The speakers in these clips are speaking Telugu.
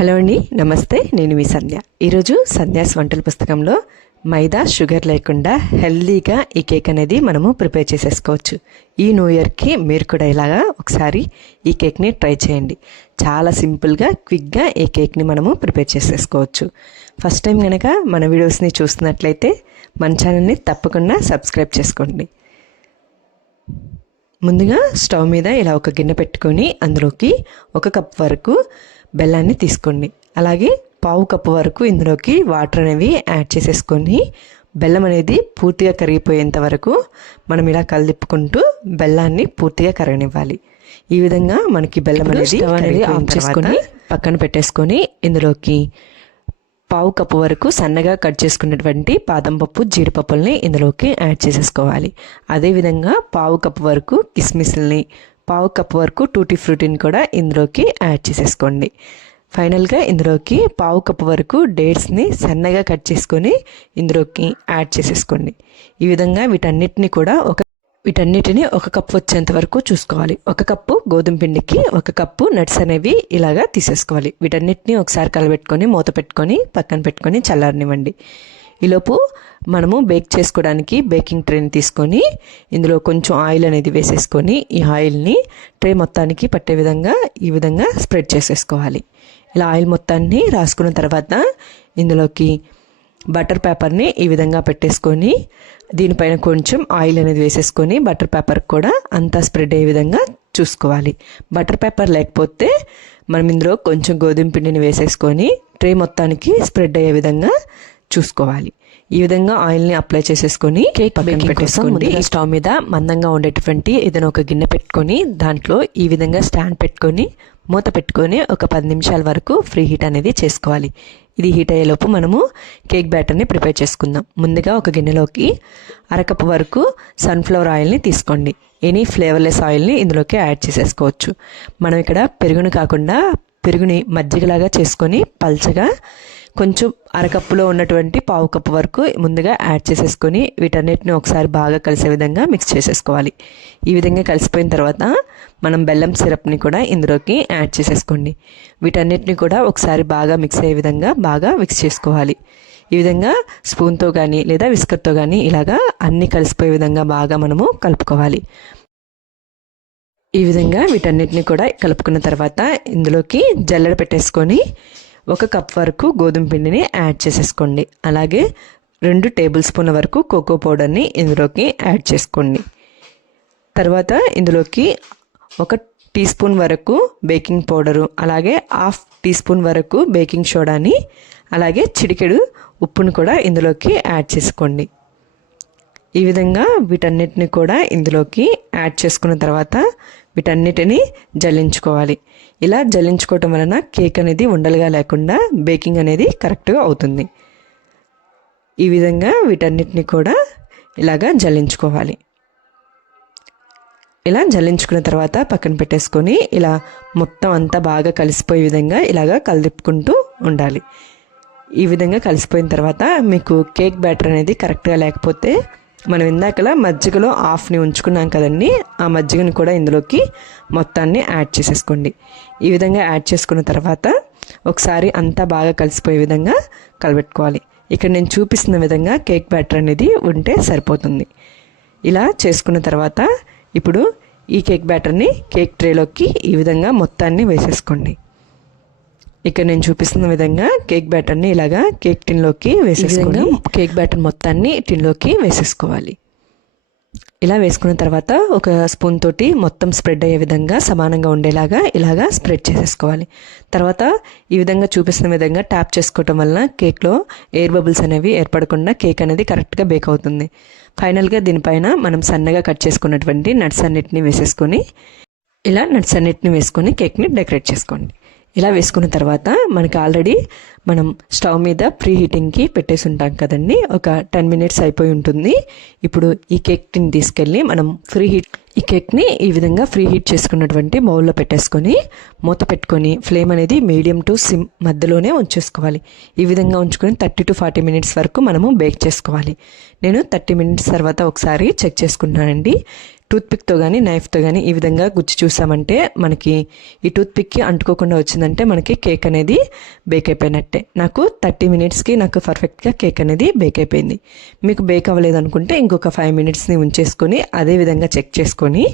హలో అండి, నమస్తే. నేను మీ సంధ్య. ఈరోజు సంధ్యాస్ వంటల పుస్తకంలో మైదా, షుగర్ లేకుండా హెల్దీగా ఈ కేక్ అనేది మనము ప్రిపేర్ చేసేసుకోవచ్చు. ఈ న్యూ ఇయర్కి మీరు కూడా ఇలాగా ఒకసారి ఈ కేక్ని ట్రై చేయండి. చాలా సింపుల్గా, క్విక్గా ఈ కేక్ని మనము ప్రిపేర్ చేసేసుకోవచ్చు. ఫస్ట్ టైం కనుక మన వీడియోస్ని చూస్తున్నట్లయితే మన ఛానల్ని తప్పకుండా సబ్స్క్రైబ్ చేసుకోండి. ముందుగా స్టవ్ మీద ఇలా ఒక గిన్నె పెట్టుకొని అందులోకి 1 కప్ వరకు బెల్లాన్ని తీసుకోండి. అలాగే 1/2 కప్పు వరకు ఇందులోకి వాటర్ అనేవి యాడ్ చేసేసుకొని బెల్లం అనేది పూర్తిగా కరిగిపోయేంత వరకు మనం ఇలా కలిపుకుంటూ బెల్లాన్ని పూర్తిగా కరగనివ్వాలి. ఈ విధంగా మనకి బెల్లం అనేది ఆఫ్ చేసుకొని పక్కన పెట్టేసుకొని ఇందులోకి 1/2 కప్పు వరకు సన్నగా కట్ చేసుకున్నటువంటి బాదం పప్పు, జీడిపప్పుల్ని ఇందులోకి యాడ్ చేసేసుకోవాలి. అదేవిధంగా 1/2 కప్పు వరకు కిస్మిస్ని, 1/2 కప్పు వరకు టూటీ ఫ్రూటీని కూడా ఇందులోకి యాడ్ చేసేసుకోండి. ఫైనల్గా ఇందులోకి 1/2 కప్పు వరకు డేట్స్ని సన్నగా కట్ చేసుకొని ఇందులోకి యాడ్ చేసేసుకోండి. ఈ విధంగా వీటన్నిటిని 1 కప్పు వచ్చేంత వరకు చూసుకోవాలి. 1 కప్పు గోధుమ పిండికి 1 కప్పు నట్స్ అనేవి ఇలాగా తీసేసుకోవాలి. వీటన్నిటిని ఒకసారి కలబెట్టుకొని మూత పెట్టుకొని పక్కన పెట్టుకొని చల్లారనివ్వండి. ఈలోపు మనము బేక్ చేసుకోవడానికి బేకింగ్ ట్రేని తీసుకొని ఇందులో కొంచెం ఆయిల్ అనేది వేసేసుకొని ఈ ఆయిల్ని ట్రే మొత్తానికి పట్టే విధంగా ఈ విధంగా స్ప్రెడ్ చేసేసుకోవాలి. ఇలా ఆయిల్ మొత్తాన్ని రాసుకున్న తర్వాత ఇందులోకి బటర్ పేపర్ని ఈ విధంగా పెట్టేసుకొని దీనిపైన కొంచెం ఆయిల్ అనేది వేసేసుకొని బటర్ పేపర్ కూడా అంతా స్ప్రెడ్ అయ్యే విధంగా చూసుకోవాలి. బటర్ పేపర్ లేకపోతే మనం ఇందులో కొంచెం గోధుమ పిండిని వేసేసుకొని ట్రే మొత్తానికి స్ప్రెడ్ అయ్యే విధంగా చూసుకోవాలి. ఈ విధంగా ఆయిల్ని అప్లై చేసేసుకొని కేక్ బేకింగ్ పెట్టేసుకోండి. స్టవ్ మీద మందంగా ఉండేటువంటి ఏదైనా ఒక గిన్నె పెట్టుకొని దాంట్లో ఈ విధంగా స్టాండ్ పెట్టుకొని మూత పెట్టుకొని ఒక 10 నిమిషాల వరకు ఫ్రీ హీట్ అనేది చేసుకోవాలి. ఇది హీట్ అయ్యేలోపు మనము కేక్ బ్యాటర్ని ప్రిపేర్ చేసుకుందాం. ముందుగా ఒక గిన్నెలోకి 1/2 కప్పు వరకు సన్ఫ్లవర్ ఆయిల్ని తీసుకోండి. ఎనీ ఫ్లేవర్లెస్ ఆయిల్ని ఇందులోకి యాడ్ చేసేసుకోవచ్చు. మనం ఇక్కడ పెరుగుని కాకుండా పెరుగుని మజ్జిగలాగా చేసుకొని పల్చగా కొంచెం 1/2 కప్పులో ఉన్నటువంటి 1/2 కప్పు వరకు ముందుగా యాడ్ చేసేసుకొని వీటన్నిటిని ఒకసారి బాగా కలిసే విధంగా మిక్స్ చేసేసుకోవాలి. ఈ విధంగా కలిసిపోయిన తర్వాత మనం బెల్లం సిరప్ని కూడా ఇందులోకి యాడ్ చేసేసుకోండి. వీటన్నిటిని కూడా ఒకసారి బాగా మిక్స్ అయ్యే విధంగా బాగా మిక్స్ చేసుకోవాలి. ఈ విధంగా స్పూన్తో కానీ లేదా విస్కర్తో కానీ ఇలాగా అన్నీ కలిసిపోయే విధంగా బాగా మనము కలుపుకోవాలి. ఈ విధంగా వీటన్నిటిని కూడా కలుపుకున్న తర్వాత ఇందులోకి జల్లెడ పెట్టేసుకొని 1 కప్ వరకు గోధుమ పిండిని యాడ్ చేసేసుకోండి. అలాగే 2 టేబుల్ స్పూన్ల వరకు కోకో పౌడర్ని ఇందులోకి యాడ్ చేసుకోండి. తర్వాత ఇందులోకి 1 టీ స్పూన్ వరకు బేకింగ్ పౌడరు, అలాగే 1/2 టీ స్పూన్ వరకు బేకింగ్ సోడాని, అలాగే చిటికెడు ఉప్పును కూడా ఇందులోకి యాడ్ చేసుకోండి. ఈ విధంగా వీటన్నిటిని కూడా ఇందులోకి యాడ్ చేసుకున్న తర్వాత వీటన్నిటిని జల్లించుకోవాలి. ఇలా జల్లించుకోవటం వలన కేక్ అనేది ఉండలుగా లేకుండా బేకింగ్ అనేది కరెక్ట్గా అవుతుంది. ఈ విధంగా వీటన్నిటిని కూడా ఇలాగా జల్లించుకోవాలి. ఇలా జల్లించుకున్న తర్వాత పక్కన పెట్టేసుకొని ఇలా మొత్తం అంతా బాగా కలిసిపోయే విధంగా ఇలాగా కలిపుకుంటూ ఉండాలి. ఈ విధంగా కలిసిపోయిన తర్వాత మీకు కేక్ బ్యాటర్ అనేది కరెక్ట్గా లేకపోతే మనం ఇందాకలా మజ్జిగలో హాఫ్ని ఉంచుకున్నాం కదండి, ఆ మజ్జిగని కూడా ఇందులోకి మొత్తాన్ని యాడ్ చేసేసుకోండి. ఈ విధంగా యాడ్ చేసుకున్న తర్వాత ఒకసారి అంతా బాగా కలిసిపోయే విధంగా కలబెట్టుకోవాలి. ఇక్కడ నేను చూపిస్తున్న విధంగా కేక్ బ్యాటర్ అనేది ఉంటే సరిపోతుంది. ఇలా చేసుకున్న తర్వాత ఇప్పుడు ఈ కేక్ బ్యాటర్ని కేక్ ట్రేలోకి ఈ విధంగా మొత్తాన్ని వేసేసుకోండి. ఇక్కడ నేను చూపిస్తున్న విధంగా కేక్ బ్యాటర్ని ఇలాగా కేక్ టిన్లోకి వేసేసుకొని కేక్ బ్యాటర్ మొత్తాన్ని టిన్లోకి వేసేసుకోవాలి. ఇలా వేసుకున్న తర్వాత ఒక స్పూన్ తోటి మొత్తం స్ప్రెడ్ అయ్యే విధంగా సమానంగా ఉండేలాగా ఇలాగా స్ప్రెడ్ చేసేసుకోవాలి. తర్వాత ఈ విధంగా చూపిస్తున్న విధంగా ట్యాప్ చేసుకోవటం వలన కేక్లో ఎయిర్ బబుల్స్ అనేవి ఏర్పడకుండా కేక్ అనేది కరెక్ట్గా బేక్ అవుతుంది. ఫైనల్గా దీనిపైన మనం సన్నగా కట్ చేసుకున్నటువంటి నట్స్ అన్నిటిని వేసేసుకొని ఇలా నట్స్ అన్నిటిని వేసుకొని కేక్ని డెకరేట్ చేసుకోండి. ఇలా వేసుకున్న తర్వాత మనకి ఆల్రెడీ మనం స్టవ్ మీద ప్రీ హీటింగ్కి పెట్టేసి ఉంటాం కదండి, ఒక 10 మినిట్స్ అయిపోయి ఉంటుంది. ఇప్పుడు ఈ కేక్ని తీసుకెళ్ళి మనం ఈ కేక్ని ఈ విధంగా ఫ్రీ హీట్ చేసుకున్నటువంటి బౌల్లో పెట్టేసుకొని మూత పెట్టుకొని ఫ్లేమ్ అనేది మీడియం టు సిమ్ మధ్యలోనే ఉంచేసుకోవాలి. ఈ విధంగా ఉంచుకొని 30 to 40 మినిట్స్ వరకు మనము బేక్ చేసుకోవాలి. నేను 30 మినిట్స్ తర్వాత ఒకసారి చెక్ చేసుకున్నానండి. టూత్పిక్తో కానీ నైఫ్తో కానీ ఈ విధంగా గుచ్చి చూసామంటే మనకి ఈ టూత్పిక్కి అంటుకోకుండా వచ్చిందంటే మనకి కేక్ అనేది బేక్ అయిపోయినట్టే. నాకు 30 మినిట్స్కి నాకు పర్ఫెక్ట్గా కేక్ అనేది బేక్ అయిపోయింది. మీకు బేక్ అవ్వలేదు అనుకుంటే ఇంకొక 5 మినిట్స్ని ఉంచేసుకొని అదే విధంగా చెక్ చేసుకొని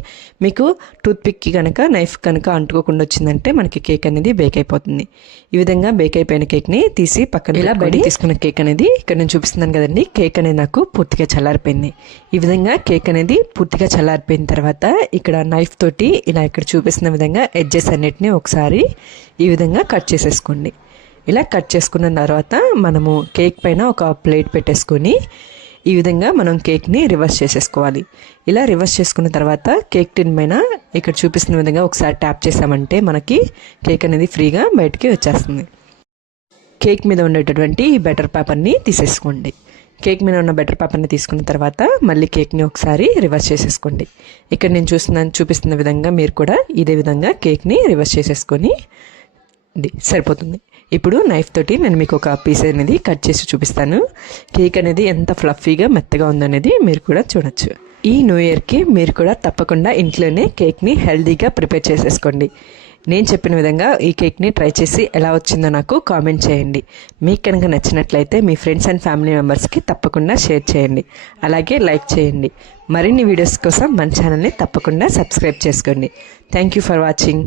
మీకు టూత్పిక్కి కనుక నైఫ్ కనుక అంటుకోకుండా వచ్చిందంటే మనకి కేక్ అనేది బేక్ అయిపోతుంది. ఈ విధంగా బేక్ అయిపోయిన కేక్ని తీసి పక్కన ఇలా బయట తీసుకున్న కేక్ అనేది ఇక్కడ నేను చూపిస్తున్నాను కదండి. కేక్ అనేది నాకు పూర్తిగా చల్లారిపోయింది. ఈ విధంగా కేక్ అనేది పూర్తిగా చల్లారిపోయిన తర్వాత ఇక్కడ నైఫ్ తోటి ఇలా ఇక్కడ చూపిస్తున్న విధంగా ఎడ్జెస్ అన్నిటిని ఒకసారి ఈ విధంగా కట్ చేసేసుకోండి. ఇలా కట్ చేసుకున్న తర్వాత మనము కేక్ పైన ఒక ప్లేట్ పెట్టేసుకొని ఈ విధంగా మనం కేక్ని రివర్స్ చేసేసుకోవాలి. ఇలా రివర్స్ చేసుకున్న తర్వాత కేక్ టిన్ పైన ఇక్కడ చూపిస్తున్న విధంగా ఒకసారి ట్యాప్ చేసామంటే మనకి కేక్ అనేది ఫ్రీగా బయటికి వచ్చేస్తుంది. కేక్ మీద ఉండేటటువంటి ఈ బటర్ పేపర్ని తీసేసుకోండి. కేక్ మీద ఉన్న బటర్ పేపర్ని తీసుకున్న తర్వాత మళ్ళీ కేక్ని ఒకసారి రివర్స్ చేసేసుకోండి. ఇక్కడ నేను చూపిస్తున్న విధంగా మీరు కూడా ఇదే విధంగా కేక్ని రివర్స్ చేసేసుకొని సరిపోతుంది. ఇప్పుడు నైఫ్ తోటి నేను మీకు ఒక పీస్ అనేది కట్ చేసి చూపిస్తాను. కేక్ అనేది ఎంత ఫ్లఫీగా మెత్తగా ఉందనేది మీరు కూడా చూడొచ్చు. ఈ న్యూ ఇయర్కి మీరు కూడా తప్పకుండా ఇంట్లోనే కేక్ని హెల్తీగా ప్రిపేర్ చేసేసుకోండి. నేను చెప్పిన విధంగా ఈ కేక్ని ట్రై చేసి ఎలా వచ్చిందో నాకు కామెంట్ చేయండి. మీకు కనుక నచ్చినట్లయితే మీ ఫ్రెండ్స్ అండ్ ఫ్యామిలీ మెంబర్స్కి తప్పకుండా షేర్ చేయండి. అలాగే లైక్ చేయండి. మరిన్ని వీడియోస్ కోసం మన ఛానల్ని తప్పకుండా సబ్స్క్రైబ్ చేసుకోండి. Thank you for watching.